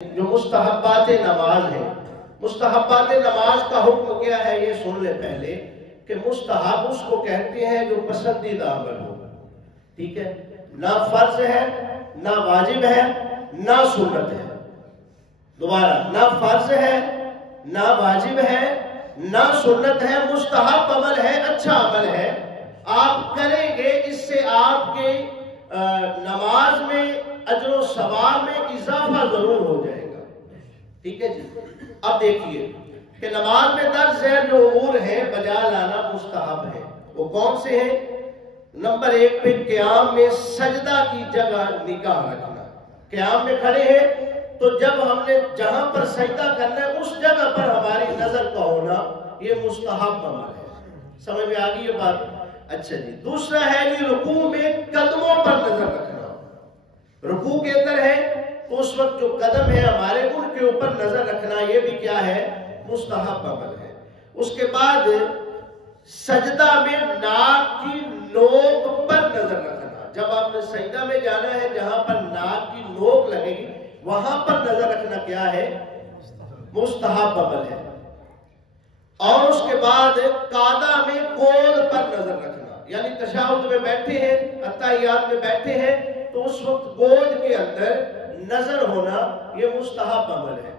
جو مستحبات نماز ہے، مستحبات نماز کا حکم کیا ہے یہ سن لے پہلے کہ مستحب اس کو کہتے ہیں جو پسندیدہ عمل ہو، ٹھیک ہے، نہ فرض ہے نہ واجب ہے نہ سنت ہے، دوبارہ نہ فرض ہے نہ واجب ہے نہ سنت ہے، مستحب عمل ہے، اچھا عمل ہے، آپ کریں گے اس سے آپ کے نماز میں اجر و ثواب میں اضافہ ضرور ہو جائے گا، ٹھیک ہے جی۔ اب دیکھیے کہ نماز میں درج ذیل جو امور ہیں بجا لانا مستحب ہے، وہ کون سے ہیں؟ نمبر 1 پہ قیام میں سجدہ کی جگہ نگاہ رکھنا، قیام میں کھڑے ہیں تو جب ہم نے جہاں پر سجدہ کرنا ہے اس جگہ پر ہماری نظر کا ہونا یہ مستحب عمل ہے، سمجھ میں آ گئی یہ بات؟ اچھا جی۔ دوسرا ہے جی رکوع میں قدموں پر نظر رکھنا، رکوع کے اندر ہے تو اس وقت جو قدم ہے ہمارے ان کے اوپر نظر رکھنا، یہ بھی کیا ہے؟ مستحب عمل ہے۔ اس کے بعد سجدہ میں ناک کی نوک پر نظر رکھنا، جب آپ نے سجدہ میں جانا ہے جہاں پر ناک کی نوک لگے گی وہاں پر نظر رکھنا کیا ہے؟ مستحب عمل ہے۔ اور اس کے بعد قعدہ میں گود پر نظر رکھنا، یعنی تشہد میں بیٹھے ہیں، اتحیات میں بیٹھے ہیں تو اس وقت گود کے اندر نظر ہونا یہ مستحب عمل ہے۔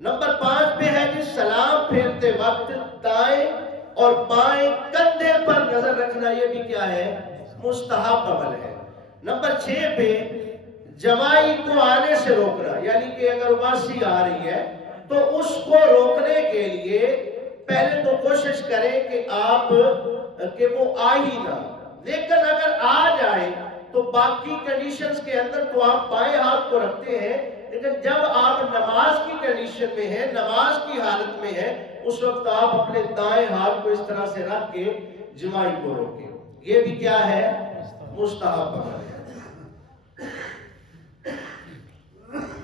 نمبر 5 پہ ہے جی سلام پھیرتے وقت دائیں اور بائیں کندھے پر نظر رکھنا، یہ بھی کیا ہے؟ مستحب عمل ہے۔ نمبر 6 پہ جمائی کو آنے سے روکنا، یعنی کہ اگر واسی آ رہی ہے تو اس کو روکنے کے لیے پہلے تو کوشش کریں کہ آپ کہ وہ آ ہی نہ، لیکن اگر آ جائے تو باقی کنڈیشنز کے اندر تو آپ بائیں ہاتھ کو رکھتے ہیں، لیکن جب آپ نماز کی کنڈیشن میں ہیں، نماز کی حالت میں ہیں، اس وقت آپ اپنے دائیں ہاتھ کو اس طرح سے رکھ کے جمائی کو روکیں، یہ بھی کیا ہے؟ مستحب عمل ہے۔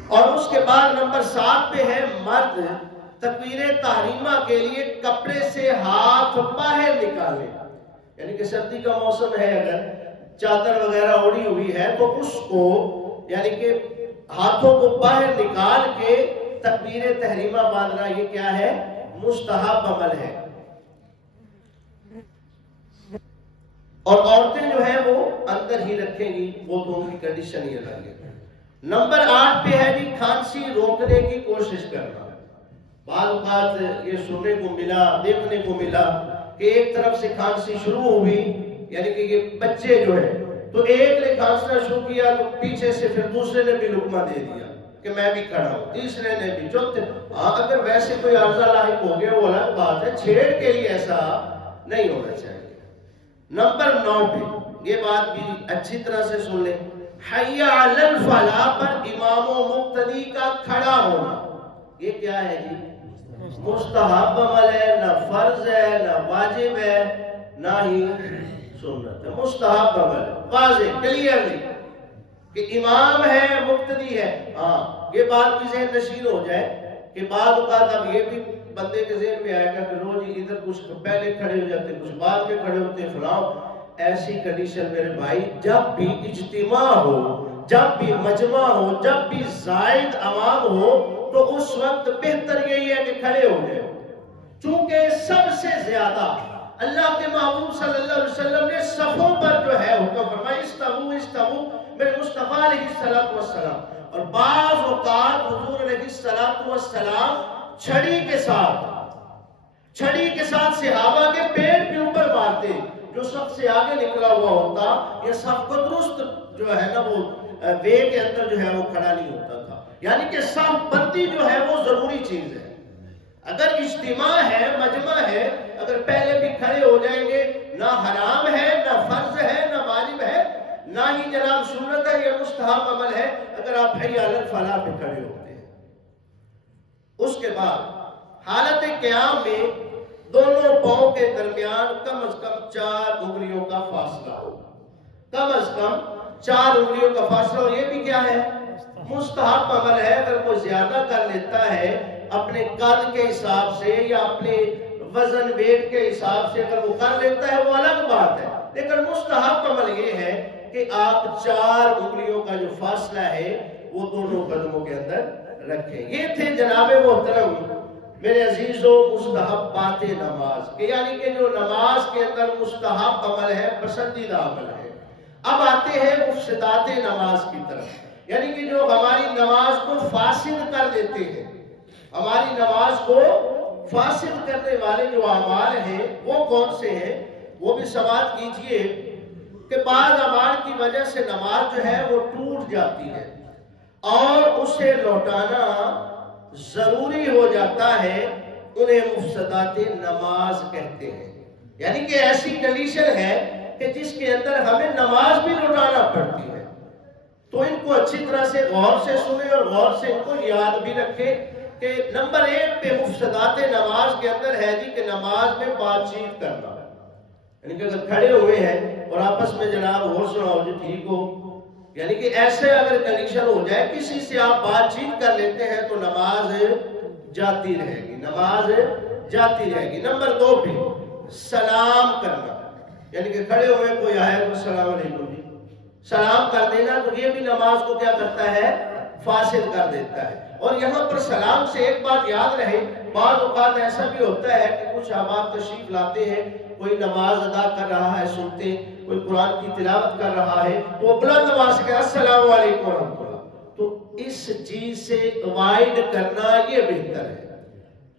اور اس کے بعد نمبر 7 پہ ہے مرد تکبیر تحریمہ کے لیے کپڑے سے ہاتھ باہر نکالے، یعنی کہ سردی کا موسم ہے، اگر چادر وغیرہ اوڑھی ہوئی ہے تو اس کو یعنی کہ ہاتھوں کو باہر نکال کے تکبیر تحریمہ باندھنا، یہ کیا ہے؟ مستحب عمل ہے۔ اور عورتیں جو ہیں وہ اندر ہی رکھیں گی، وہ تو ان کی کنڈیشن ہی الگ ہے۔ نمبر 8 پہ ہے جی کھانسی روکنے کی کوشش کرنا۔ بعض اوقات یہ سننے کو ملا، دیکھنے کو ملا کہ ایک طرف سے کھانسی شروع ہوئی، یعنی کہ یہ بچے جو ہے تو ایک نے کھانسنا شروع کیا تو پیچھے سے پھر دوسرے نے بھی لقمہ دے دیا کہ میں بھی کھڑا ہوں، تیسرے نے بھی، چوتھے۔ اگر ویسے کوئی عرضہ لاحق ہو گیا وہ الگ بات ہے، چھیڑ کے لیے ایسا نہیں ہونا چاہیے۔ نمبر 9 پہ یہ بات بھی اچھی طرح سے سن لیں، حی علی الفلاح پر امام و مقتدی کا کھڑا ہونا، یہ کیا ہے جی؟ مستحب عمل ہے، نہ فرض ہے نہ واجب ہے نہ ہی سنت ہے، مستحب عمل ہے، واضح کلیئرلی کہ امام ہے مقتدی ہے۔ ہاں یہ بات بھی ذہن نشین ہو جائے کہ بعض اوقات اب یہ بھی بندے کے ذہن میں آئے گا کہ روز ادھر کچھ پہلے کھڑے ہو جاتے کچھ بعد میں کھڑے ہوتے فلاں۔ ایسی کنڈیشن میرے بھائی جب بھی اجتماع ہو، جب بھی مجمع ہو، جب بھی زائد عوام ہو تو اس وقت بہتر یہی ہے کہ کھڑے ہو جائے، چونکہ سب سے زیادہ اللہ کے محبوب صلی اللہ علیہ وسلم نے صفوں پر جو ہے حکم فرمایا استووا استووا میرے مصطفیٰ علیہ الصلوۃ والسلام، اور بعض اوقات حضور علیہ الصلوۃ والسلام چھڑی کے ساتھ صحابہ کے پیٹ کے اوپر مارتے، جو سب سے آگے نکلا ہوا ہوتا یہ سب کو درست جو ہے نا وہ وے کے اندر جو ہے وہ کھڑا نہیں ہوتا تھا، یعنی کہ صف بندی جو ہے وہ ضروری چیز ہے۔ اگر اجتماع ہے، مجمع ہے، اگر پہلے بھی کھڑے ہو جائیں گے نہ حرام ہے نہ فرض ہے نہ واجب ہے نہ ہی جناب سنت ہے، یہ مستحب عمل ہے اگر آپ حی علی الفلاح پہ کھڑے ہوتے ہیں۔ اس کے بعد حالت قیام میں دونوں پاؤں کے درمیان کم از کم 4 انگلیوں کا فاصلہ ہو، کم از کم 4 انگلیوں کا فاصلہ، اور یہ بھی کیا ہے؟ مستحب عمل ہے۔ اگر کوئی زیادہ کر لیتا ہے اپنے قد کے حساب سے یا اپنے وزن ویٹ کے حساب سے اگر وہ کر لیتا ہے وہ الگ بات ہے، لیکن مستحب عمل یہ ہے کہ آپ 4 انگلیوں کا جو فاصلہ ہے وہ دونوں قدموں کے اندر رکھیں۔ یہ تھے جناب محترم میرے عزیزوں مستحبات نماز کے، یعنی کہ جو نماز کے اندر مستحب عمل ہے، پسندیدہ عمل ہے۔ اب آتے ہیں مفسدات نماز کی طرف، یعنی کہ جو ہماری نماز کو فاسد کر دیتے ہیں، ہماری نماز کو فاسد کرنے والے جو اعمال ہیں وہ کون سے ہیں؟ وہ بھی سماعت کیجئے کہ بعض اعمال کی وجہ سے نماز جو ہے وہ ٹوٹ جاتی ہے اور اسے لوٹانا ضروری ہو جاتا ہے، انہیں مفسدات نماز کہتے ہیں۔ یعنی کہ ایسی کنڈیشن ہے کہ جس کے اندر ہمیں نماز بھی لوٹانا پڑتی ہے، تو ان کو اچھی طرح سے غور سے سنیں اور غور سے ان کو یاد بھی رکھیں کہ نمبر 1 پہ مفسدات نماز کے اندر ہے جی کہ نماز میں بات چیت کرنا، یعنی کہ اگر کھڑے ہوئے ہیں اور آپس میں جناب اور سناؤ جی ٹھیک ہو، یعنی کہ ایسے اگر کنڈیشن ہو جائے کسی سے آپ بات چیت کر لیتے ہیں تو نماز جاتی رہے گی، نماز جاتی رہے گی۔ نمبر 2 پہ سلام کرنا، یعنی کہ کھڑے ہوئے کوئی آئے تو السلام علیکم جی، سلام کر دینا، تو یہ بھی نماز کو کیا کرتا ہے؟ فاسد کر دیتا ہے۔ اور یہاں پر سلام سے ایک بات یاد رہے، بعض اوقات ایسا بھی ہوتا ہے کہ کچھ احباب تشریف لاتے ہیں، کوئی نماز ادا کر رہا ہے سنتے، کوئی قرآن کی تلاوت کر رہا ہے، تو وہ بلند آواز سے کہا السلام علیکم ورحمۃ اللہ، تو اس چیز سے اوائڈ کرنا یہ بہتر ہے،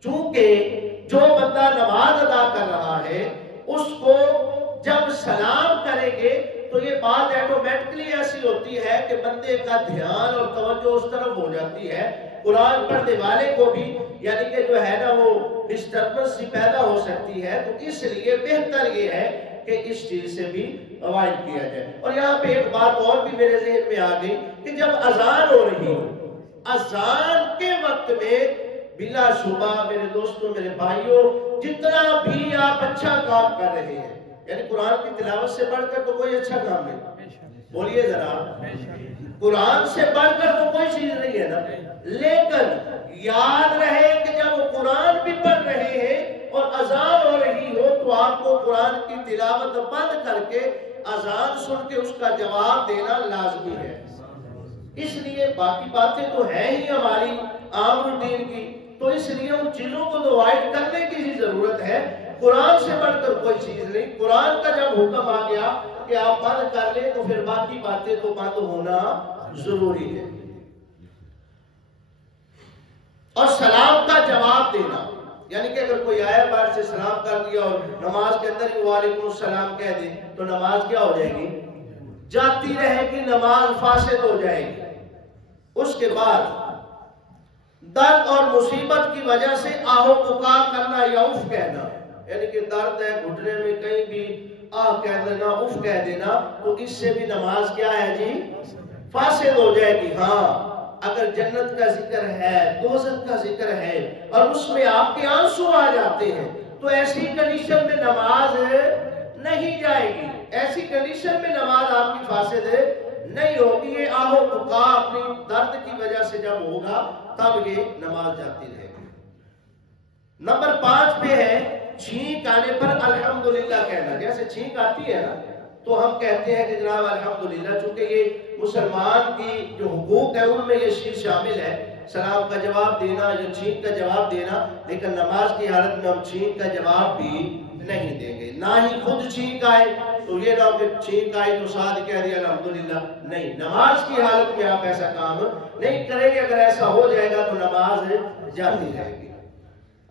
چونکہ جو بندہ نماز ادا کر رہا ہے اس کو جب سلام کریں گے تو یہ بات ایٹومیٹکلی ایسی ہوتی ہے کہ بندے کا دھیان اور توجہ اس طرف ہو جاتی ہے، قرآن پڑھنے والے کو بھی یعنی کہ جو ہے نا وہ ڈسٹربنس سی پیدا ہو سکتی ہے، تو اس لیے بہتر یہ ہے کہ اس چیز سے بھی اوائڈ کیا جائے۔ اور یہاں پہ ایک بات اور بھی میرے ذہن میں آ گئی کہ جب اذان ہو رہی ہو، اذان کے وقت میں بلا شبہ میرے دوستوں میرے بھائیوں جتنا بھی آپ اچھا کام کر رہے ہیں، یعنی قرآن کی تلاوت سے بڑھ کر تو کوئی اچھا کام نہیں، بولیے ذرا، قرآن سے بڑھ کر تو کوئی چیز نہیں ہے نا، لیکن یاد رہے کہ جب وہ قرآن بھی پڑھ رہے ہیں اور اذان ہو رہی ہو تو آپ کو قرآن کی تلاوت بند کر کے اذان سن کے اس کا جواب دینا لازمی ہے۔ اس لیے باقی باتیں تو ہیں ہی ہماری عام روٹین کی، تو اس لیے ان چیزوں کو تو اوائڈ کرنے کی ہی ضرورت ہے، قرآن سے بڑھ کر کوئی چیز نہیں۔ قرآن کا جب حکم آ گیا کہ آپ بند کر لیں تو پھر باقی باتیں تو بند ہونا ضروری ہے۔ اور سلام کا جواب دینا، یعنی کہ اگر کوئی آیا باہر سے سلام کر دیا اور نماز کے اندر ہی وعلیکم السلام کہہ دے تو نماز کیا ہو جائے گی؟ جاتی رہے گی، نماز فاسد ہو جائے گی۔ اس کے بعد درد اور مصیبت کی وجہ سے آہو پکار کرنا یا اف کہنا، یعنی کہ درد ہے گھٹنے میں کہیں بھی آہ کہہ دینا، اف کہہ دینا، تو اس سے بھی نماز کیا ہے جی؟ فاسد ہو جائے گی۔ ہاں اگر جنت کا ذکر ہے، دوزخ کا ذکر ہے اور اس میں آپ کے آنسو آ جاتے ہیں تو ایسی کنڈیشن میں نماز نہیں جائے گی، ایسی کنڈیشن میں نماز آپ کی فاسد نہیں ہوگی۔ یہ آہو بکا اپنی درد کی وجہ سے جب ہوگا تب یہ نماز جاتی رہے گی۔ نمبر 5 پہ ہے چھینک آنے پر الحمدللہ کہنا۔ جیسے چھینک آتی ہے نا تو ہم کہتے ہیں کہ جناب الحمدللہ، چونکہ یہ مسلمان کی جو حقوق ہے ان میں یہ چیز شامل ہے، سلام کا جواب دینا یا چھینک کا جواب دینا، لیکن نماز کی حالت میں ہم چھینک کا جواب بھی نہیں دیں گے، نہ ہی خود چھینک آئے تو یہ نہ کہ چھینک آئی تو ساتھ کہہ دیا الحمدللہ، نہیں، نماز کی حالت میں آپ ایسا کام نہیں کریں گے، اگر ایسا ہو جائے گا تو نماز جاتی رہے گی۔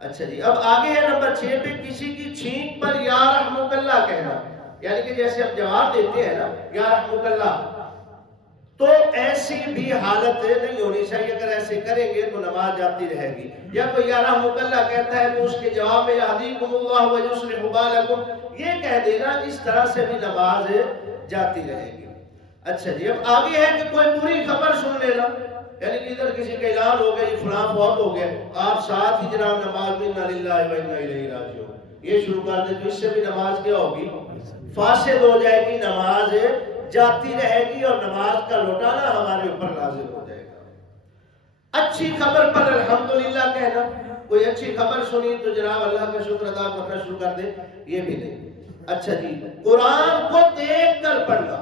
اچھا جی، اب آگے ہے نمبر 6 پہ کسی کی چھینک پر یا رحمک اللہ کہنا، یعنی کہ جیسے ہم جواب دیتے ہیں نا یا رحمک اللہ، تو ایسی بھی حالت نہیں ہونی چاہیے، اگر ایسے کریں گے تو نماز جاتی رہے گی۔ یا کوئی یا رحمک اللہ کہتا ہے تو اس کے جواب میں یہدیکم اللہ ویصلح بالکم یہ کہہ دینا، اس طرح سے بھی نماز جاتی رہے گی۔ اچھا جی، اب آگے ہے کہ کوئی بری خبر سن لینا، یعنی کہ ادھر کسی کا اعلان ہو گیا یہ فلاں فوت ہو گیا، آپ ساتھ ہی جناب نماز میں انا للہ و انا الیہ راجعون یہ شروع کر دیں تو اس سے بھی نماز کیا ہوگی؟ فاسد ہو جائے گی، نماز جاتی رہے گی اور نماز کا لوٹانا ہمارے اوپر لازم ہو جائے گا۔ اچھی خبر پر الحمدللہ کہنا، کوئی اچھی خبر سنی تو جناب اللہ کا شکر ادا کرنا شروع کر دے، یہ بھی نہیں۔ اچھا جی، قرآن کو دیکھ کر پڑھنا،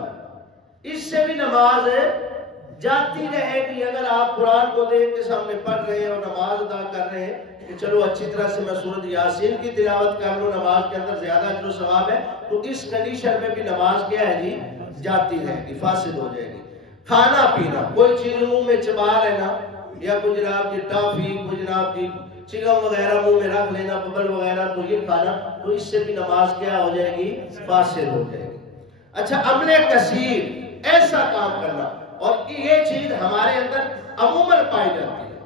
اس سے بھی نماز جاتی رہے گی. اگر آپ قرآن کو دیکھ کے سامنے پڑھ رہے ہیں اور نماز ادا کر رہے ہیں کہ چلو اچھی طرح سے میں سورۃ یاسین کی تلاوت کر لوں، نماز کے اندر زیادہ اجر و ثواب ہے، تو اس کنڈیشن میں بھی نماز کیا ہے جی؟ جاتی رہے گی، فاسد ہو جائے گی. کھانا پینا، کوئی چیز منہ میں چبا لینا، یا کوئی جناب جی ٹافی، کوئی جناب جی چگم وغیرہ منہ میں رکھ لینا، ببل وغیرہ، تو یہ کھانا، تو اس سے بھی نماز کیا ہو جائے گی؟ فاسد ہو جائے گی. اچھا، عمل کثیر، ایسا کام کرنا، اور یہ چیز ہمارے اندر عموماً پائی جاتی ہے.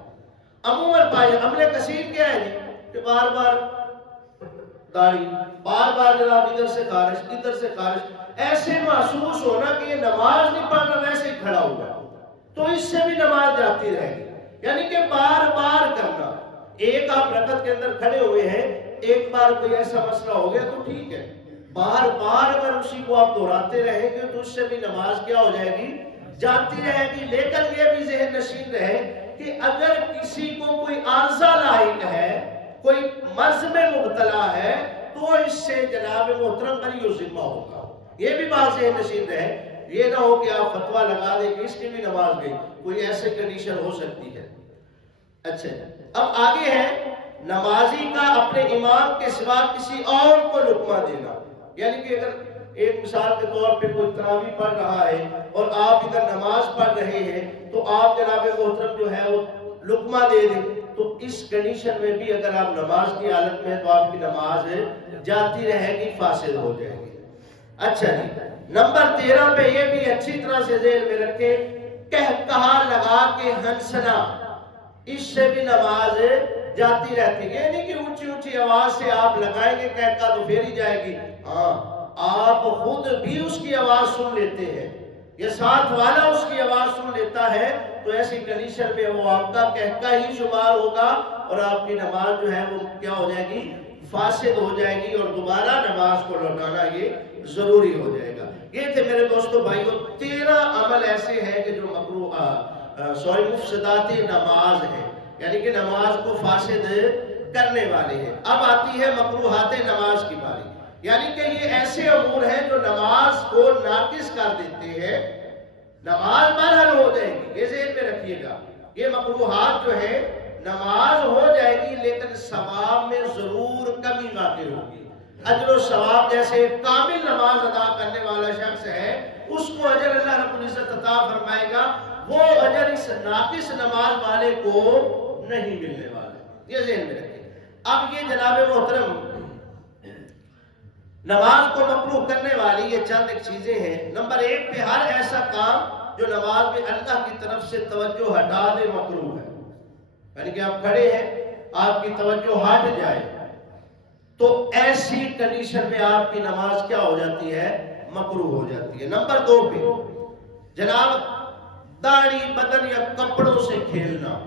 عموماً پائی جاتی. عمل کثیر کیا ہے جی؟ کہ بار بار داڑھی، بار بار جناب ادھر سے خارج، ادھر سے خارج، ایسے محسوس ہونا کہ یہ نماز نہیں پڑھ رہا، ویسے ہی کھڑا ہوا، تو اس سے بھی نماز جاتی رہے گی. یعنی کہ بار بار کرنا. ایک آپ رکعت کے اندر کھڑے ہوئے ہیں، ایک بار کوئی ایسا مسئلہ ہو گیا تو ٹھیک ہے، بار بار اگر اسی کو آپ دہراتے رہیں گے تو اس سے بھی نماز کیا ہو جائے گی؟ جاتی رہے گی. لیکن یہ بھی ذہن نشین رہے کہ اگر کسی کو کوئی عارضہ لاحق ہے، کوئی مرض میں مبتلا ہے، تو اس سے جناب محترم بری و ذمہ ہوگا. یہ بھی بات ذہن نشین رہے. یہ نہ ہو کہ آپ فتویٰ لگا دیں کہ اس کی بھی نماز گئی، کوئی ایسے کنڈیشن ہو سکتی ہے. اچھا، اب آگے ہے نمازی کا اپنے امام کے سوا کسی اور کو لقمہ دینا. یعنی کہ اگر ایک مثال کے طور پہ کوئی تراویح پڑھ رہا ہے اور آپ ادھر نماز پڑھ رہے ہیں، تو آپ جناب محترم جو ہے وہ لقمہ دے دیں، تو اس کنڈیشن میں بھی اگر آپ نماز کی حالت میں، تو آپ کی نماز جاتی رہے گی، فاسد ہو جائے گی. اچھا جی، نمبر 13 پہ یہ بھی اچھی طرح سے ذہن میں رکھیں، کہا لگا کے ہنسنا، اس سے بھی نماز جاتی رہتی ہے. یعنی کہ اونچی اونچی آواز سے آپ لگائیں گے کہتا تو پھر ہی جائے گی. ہاں، آپ خود بھی اس کی آواز سن لیتے ہیں یا ساتھ والا اس کی آواز سن لیتا ہے، تو ایسی کنڈیشن میں وہ آپ کا کہکا ہی شمار ہوگا، اور آپ کی نماز جو ہے وہ کیا ہو جائے گی؟ فاسد ہو جائے گی، اور دوبارہ نماز کو لوٹانا یہ ضروری ہو جائے گا. یہ تھے میرے دوستو بھائیو 13 عمل ایسے ہیں کہ جو مفسدات نماز ہیں، یعنی کہ نماز کو فاسد کرنے والے ہیں. اب آتی ہے مکروہات نماز کی باری. یعنی کہ یہ ایسے امور ہیں جو نماز کو ناقص کر دیتے ہیں. نماز برحل ہو جائے گی، یہ ذہن میں رکھیے گا. یہ مکروہات جو ہے، نماز ہو جائے گی لیکن ثواب میں ضرور کمی واقع ہوگی. اجر و ثواب، جیسے کامل نماز ادا کرنے والا شخص ہے، اس کو اجر اللہ رب العزت عطا فرمائے گا، وہ اجر اس ناقص نماز والے کو نہیں ملنے والا. یہ ذہن میں رکھیں. اب یہ جناب محترم نماز کو مکروہ کرنے والی یہ چند ایک چیزیں ہیں. نمبر 1 پہ ہر ایسا کام جو نماز میں اللہ کی طرف سے توجہ ہٹا دے مکروہ ہے. یعنی کہ آپ کھڑے ہیں، آپ کی توجہ ہٹ جائے، تو ایسی کنڈیشن میں آپ کی نماز کیا ہو جاتی ہے؟ مکروہ ہو جاتی ہے. نمبر 2 پہ جناب داڑھی، بدن یا کپڑوں سے کھیلنا،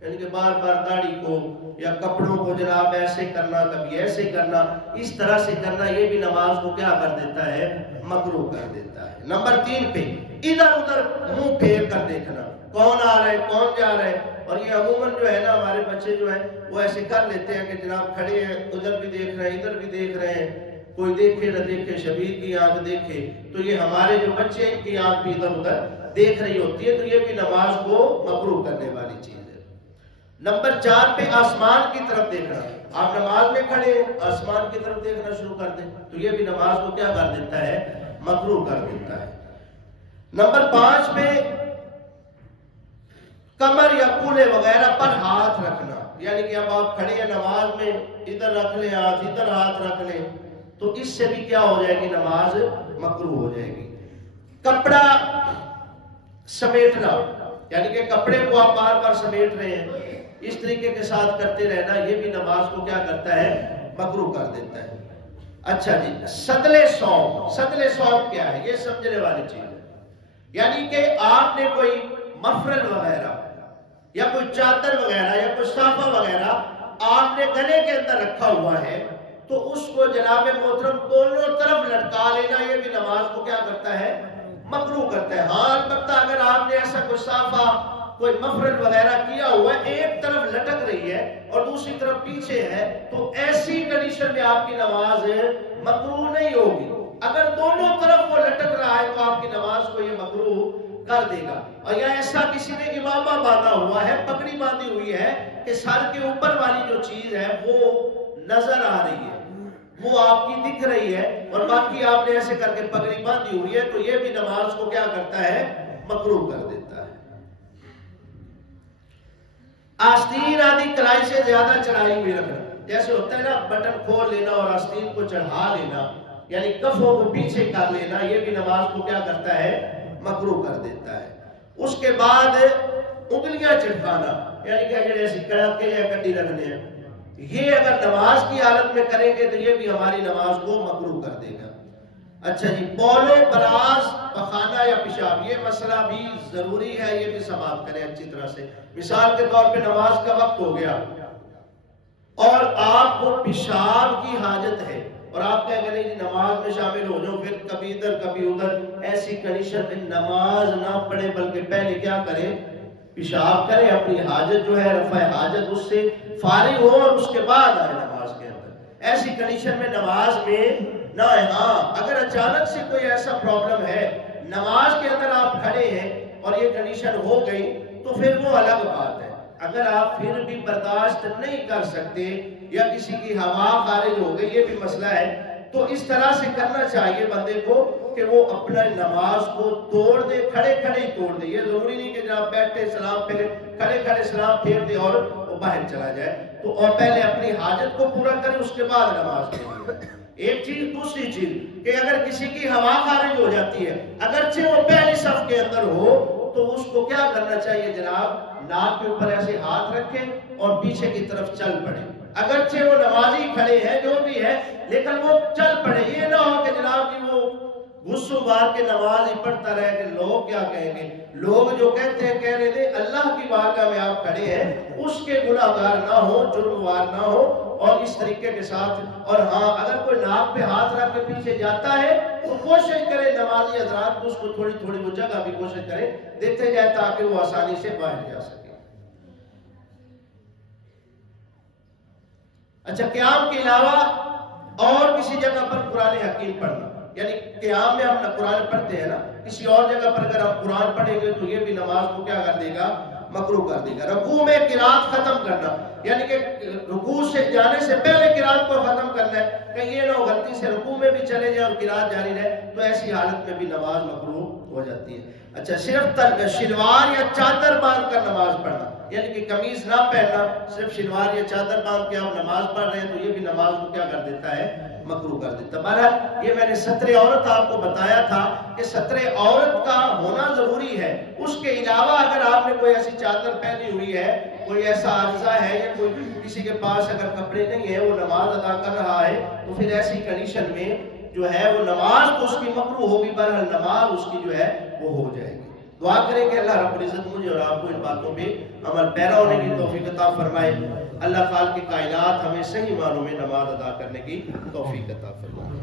یعنی کہ بار بار داڑھی کو یا کپڑوں کو جناب ایسے کرنا، کبھی ایسے کرنا، اس طرح سے کرنا، یہ بھی نماز کو کیا کر دیتا ہے؟ مکروہ کر دیتا ہے. نمبر 3 پہ ادھر ادھر منہ پھیر کر دیکھنا، کون آ رہا ہے، کون جا رہا ہے. اور یہ عموماً جو ہے نا ہمارے بچے جو ہیں وہ ایسے کر لیتے ہیں کہ جناب کھڑے ہیں، ادھر بھی دیکھ رہے ہیں، ادھر بھی دیکھ رہے ہیں، کوئی دیکھے نہ دیکھے، شبیر کی آنکھ دیکھے، تو یہ ہمارے جو بچے ان کی آنکھ بھی ادھر ادھر دیکھ رہی ہوتی ہے، تو یہ بھی نماز کو مکروہ کرنے والی چیز ہے. نمبر 4 پہ آسمان کی طرف دیکھنا. آپ نماز میں کھڑے ہیں، آسمان کی طرف دیکھنا شروع کر دیں، تو یہ بھی نماز کو کیا کر دیتا ہے؟ مکروہ کر دیتا ہے. نمبر 5 پہ کمر یا کولے وغیرہ پر ہاتھ رکھنا. یعنی کہ اب آپ کھڑے ہیں نماز میں، ادھر رکھ لیں ہاتھ، ادھر ہاتھ رکھ لیں، تو اس سے بھی کیا ہو جائے گی؟ نماز مکروہ ہو جائے گی. کپڑا سمیٹنا، یعنی کہ کپڑے کو آپ بار بار سمیٹ رہے ہیں، اس طریقے کے ساتھ کرتے رہنا، یہ بھی نماز کو کیا کرتا ہے؟ مکروہ کر دیتا ہے. اچھا جی، سدل سونگ. سدل سونگ کیا ہے؟ یہ سمجھنے والی چیز ہے. یعنی کہ آپ نے کوئی مفرل وغیرہ یا کوئی چادر وغیرہ یا کوئی صافہ وغیرہ آپ نے گلے کے اندر رکھا ہوا ہے، تو اس کو جناب محترم دونوں طرف لٹکا لینا، یہ بھی نماز کو کیا کرتا ہے؟ مکروہ کرتا ہے. ہاں، البتہ اگر آپ نے ایسا کوئی صافہ، کوئی مفرل وغیرہ کیا ہوا ہے، ایک طرف لٹک رہی ہے اور دوسری طرف پیچھے ہے، تو ایسی کنڈیشن میں آپ کی نماز مکروہ نہیں ہوگی. اگر دونوں طرف وہ لٹک رہا ہے تو آپ کی نماز کو یہ مکروہ کر دے گا. اور یا ایسا کسی نے امامہ باندھا ہوا ہے, پگڑی باندھی ہوئی ہے کہ سر کے اوپر والی جو چیز ہے وہ نظر آ رہی ہے, وہ آپ کی دکھ رہی ہے, اور باقی آپ نے ایسے کر کے پگڑی باندھی ہوئی ہے, تو یہ بھی نماز کو کیا کرتا ہے, مکروہ کر دیتا ہے. آستین آدھی کلائی سے زیادہ چڑھائی ہوئی رکھنا, جیسے ہوتا ہے نا بٹن کھول لینا اور آستین کو چڑھا لینا, یعنی کفوں کو پیچھے کر لینا, یہ بھی نماز کو کیا کرتا ہے, مکروہ کر دیتا ہے. اس کے بعد انگلیاں چٹکانا, یعنی کہ اگر ایسی کڑک کے یا کٹی رکھنے ہیں, یہ اگر نماز کی حالت میں کریں گے تو یہ بھی ہماری نماز کو مکروہ کر دے گا. اچھا جی, بولو, براز, پخانا یا پیشاب, یہ مسئلہ بھی ضروری ہے, یہ بھی سماعت کریں اچھی طرح سے. مثال کے طور پہ نماز کا وقت ہو گیا اور آپ کو پیشاب کی حاجت ہے, اور آپ کہیں گے نہیں جی نماز میں شامل ہو جاؤ, پھر کبھی ادھر کبھی ادھر, ایسی کنڈیشن میں نماز نہ پڑھے بلکہ پہلے کیا کریں, پیشاب کریں, اپنی حاجت جو ہے رفع حاجت اس سے فارغ ہو اور اس کے بعد آئے نماز کے اندر. ایسی کنڈیشن میں نماز میں نہ ہے. ہاں اگر اچانک سے کوئی ایسا پرابلم ہے, نماز کے اندر آپ کھڑے ہیں اور یہ کنڈیشن ہو گئی تو پھر وہ الگ بات ہے. اگر آپ پھر بھی برداشت نہیں کر سکتے یا کسی کی ہوا خارج ہو گئی, یہ بھی مسئلہ ہے, تو اس طرح سے کرنا چاہیے بندے کو کہ وہ اپنا نماز کو توڑ دے, کھڑے کھڑے ہی توڑ دے. یہ ضروری نہیں کہ جب بیٹھے سلام پھیرے, کھڑے کھڑے سلام پھیر دے اور وہ باہر چلا جائے. تو اور پہلے اپنی حاجت کو پورا کرے, اس کے بعد نماز پڑھے. ایک چیز. دوسری چیز کہ اگر کسی کی ہوا خارج ہو جاتی ہے, اگرچہ وہ پہلی صف کے اندر ہو, تو اس کو کیا کرنا چاہیے جناب, ناک کے اوپر ایسے ہاتھ رکھیں اور پیچھے کی طرف چل پڑے. اگرچہ وہ نمازی کھڑے ہیں جو بھی ہے, لیکن وہ چل پڑے. یہ نہ ہو کہ جناب جی وہ غصو مار کے نماز ہی پڑھتا رہے کہ لوگ کیا کہیں گے. لوگ جو کہتے ہیں کہنے دیں, اللہ کی بارگاہ میں آپ کھڑے ہیں, اس کے گناہگار نہ ہو, جرموار نہ ہو, اور اس طریقے کے ساتھ. اور ہاں اگر کوئی ناک پہ ہاتھ رکھ کے پیچھے جاتا ہے تو کوشش کرے نمازی حضرات کو اس کو تھوڑی تھوڑی وہ جگہ بھی کوشش کرے دیتے جائے تاکہ وہ آسانی سے باہر جا سکے. اچھا, قیام کے علاوہ اور کسی جگہ پر قرآن حکیم پڑھنا, یعنی قیام میں ہم قرآن پڑھتے ہیں نا, کسی اور جگہ پر اگر ہم قرآن پڑھیں گے تو یہ بھی نماز کو کیا کر دے گا, مکروہ کر دے گا. رکوع میں قرات ختم کرنا, یعنی کہ رکوع سے جانے سے پہلے قرات کو ختم کرنا ہے, کہ یہ نہ غلطی سے رکوع میں بھی چلے جائے اور قرات جاری رہے, تو ایسی حالت میں بھی نماز مکروہ ہو جاتی ہے. اچھا, صرف شلوار یا چادر باندھ کر نماز پڑھنا, یعنی کہ قمیض نہ پہننا, صرف شلوار یا چادر باندھ کے آپ نماز پڑھ رہے ہیں, تو یہ بھی نماز کو کیا کر دیتا ہے, مکروہ کر دیتا. بہرحال یہ میں نے ستر عورت آپ کو بتایا تھا کہ ستر عورت کا ہونا ضروری ہے. اس کے علاوہ اگر آپ نے کوئی ایسی چادر پہنی ہوئی ہے, کوئی ایسا عارضہ ہے, یا کوئی کسی کے پاس اگر کپڑے نہیں ہے, وہ نماز ادا کر رہا ہے, تو پھر ایسی کنڈیشن میں جو ہے وہ نماز تو اس کی مکروہ ہوگی, بہرحال نماز اس کی جو ہے وہ ہو جائے گی. دعا کریں کہ اللہ رب العزت مجھے اور آپ کو ان باتوں پہ عمل پیرا ہونے کی توفیق عطا فرمائے. اللہ خالق کائنات ہمیں صحیح معنوں میں نماز ادا کرنے کی توفیق عطا فرمائے.